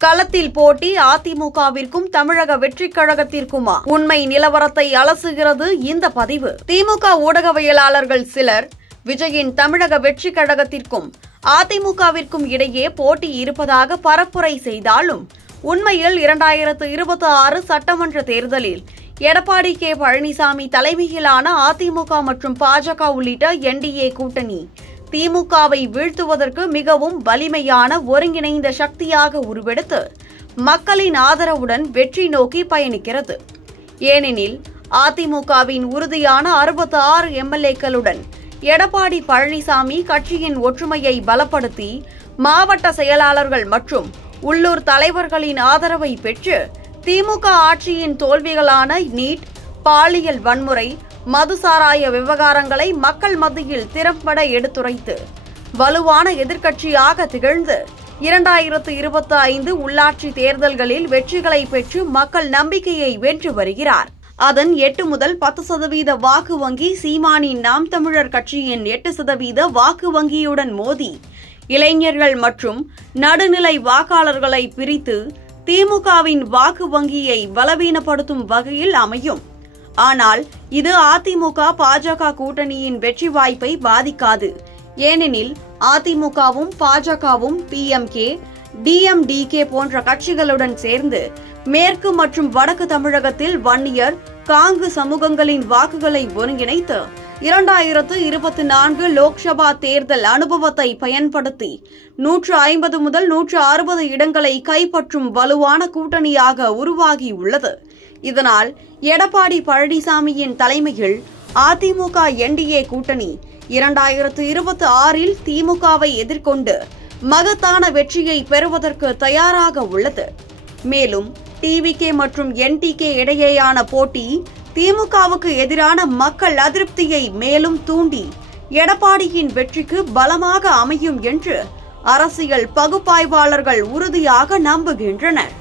களத்தில் போட்டி அதிமுகவிற்கும் தமிழக வெற்றிக் கழகத்திற்குமா? உண்மை நிலவரத்தை அலசுகிறது இந்த பதிவு. திமுக ஊடகவியலாளர்கள் சிலர் விஜயின் தமிழக வெற்றிக் கழகத்திற்கும் அதிமுகவிற்கும் இடையே போட்டி இருப்பதாக பரப்புரை செய்தாலும் உண்மையில் 2026 சட்டமன்ற தேர்தலில் எடப்பாடி கே பழனிசாமி தலைமையிலான அதிமுக மற்றும் பாஜக உள்ளிட்ட என்டிஏ கூட்டணி திமுகவை வீழ்த்துவதற்கு மிகவும் வலிமையான ஒருங்கிணைந்த சக்தியாக உருவெடுத்து மக்களின் ஆதரவுடன் வெற்றி நோக்கி பயணிக்கிறது. ஏனெனில் அதிமுகவின் உறுதியான 66 எம்எல்ஏக்களுடன் எடப்பாடி பழனிசாமி கட்சியின் ஒற்றுமையை பலப்படுத்தி மாவட்ட செயலாளர்கள் மற்றும் உள்ளூர் தலைவர்களின் ஆதரவை பெற்று திமுக ஆட்சியின் தோல்விகளான நீட், பாலியல் வன்முறை, மதுசாராய விவகாரங்களை மக்கள் மத்தியில் திறம்பட எடுத்துரைத்து வலுவான எதிர்க்கட்சியாக திகழ்ந்து 2025 உள்ளாட்சி தேர்தல்களில் வெற்றிகளை பெற்று மக்கள் நம்பிக்கையை வென்று வருகிறார். அதன் 8 முதல் 10% வாக்கு வங்கி சீமானின் நாம் தமிழர் கட்சியின் 8% வாக்கு வங்கியுடன் மோதி இளைஞர்கள் மற்றும் நடுநிலை வாக்காளர்களை பிரித்து திமுகவின் வாக்கு வங்கியை பலவீனப்படுத்தும் வகையில் அமையும். ஆனால் இது அதிமுக பாஜக கூட்டணியின் வெற்றி வாய்ப்பை பாதிக்காது. ஏனெனில் அதிமுகவும் பாஜகவும் பிஎம்கே, டிஎம்டிகே போன்ற கட்சிகளுடன் சேர்ந்து மேற்கு மற்றும் வடக்கு தமிழகத்தில் வன்னியர், காங்கு சமூகங்களின் வாக்குகளை ஒருங்கிணைத்து 2024 லோக்சபா தேர்தல் அனுபவத்தை பயன்படுத்தி 150 முதல் 160 இடங்களை கைப்பற்றும் வலுவான கூட்டணியாக உருவாகியுள்ளது. இதனால் எடப்பாடி பழனிசாமியின் தலைமையில் அதிமுக என்டிஏ கூட்டணி 2026 திமுகவை எதிர்கொண்டு மகத்தான வெற்றியை பெறுவதற்கு தயாராக உள்ளது. மேலும் டிவிகே மற்றும் என்டிகே இடையேயான போட்டி திமுகவுக்கு எதிரான மக்கள் அதிருப்தியை மேலும் தூண்டி எடப்பாடியின் வெற்றிக்கு பலமாக அமையும் என்று அரசியல் பகுப்பாய்வாளர்கள் உறுதியாக நம்புகின்றனர்.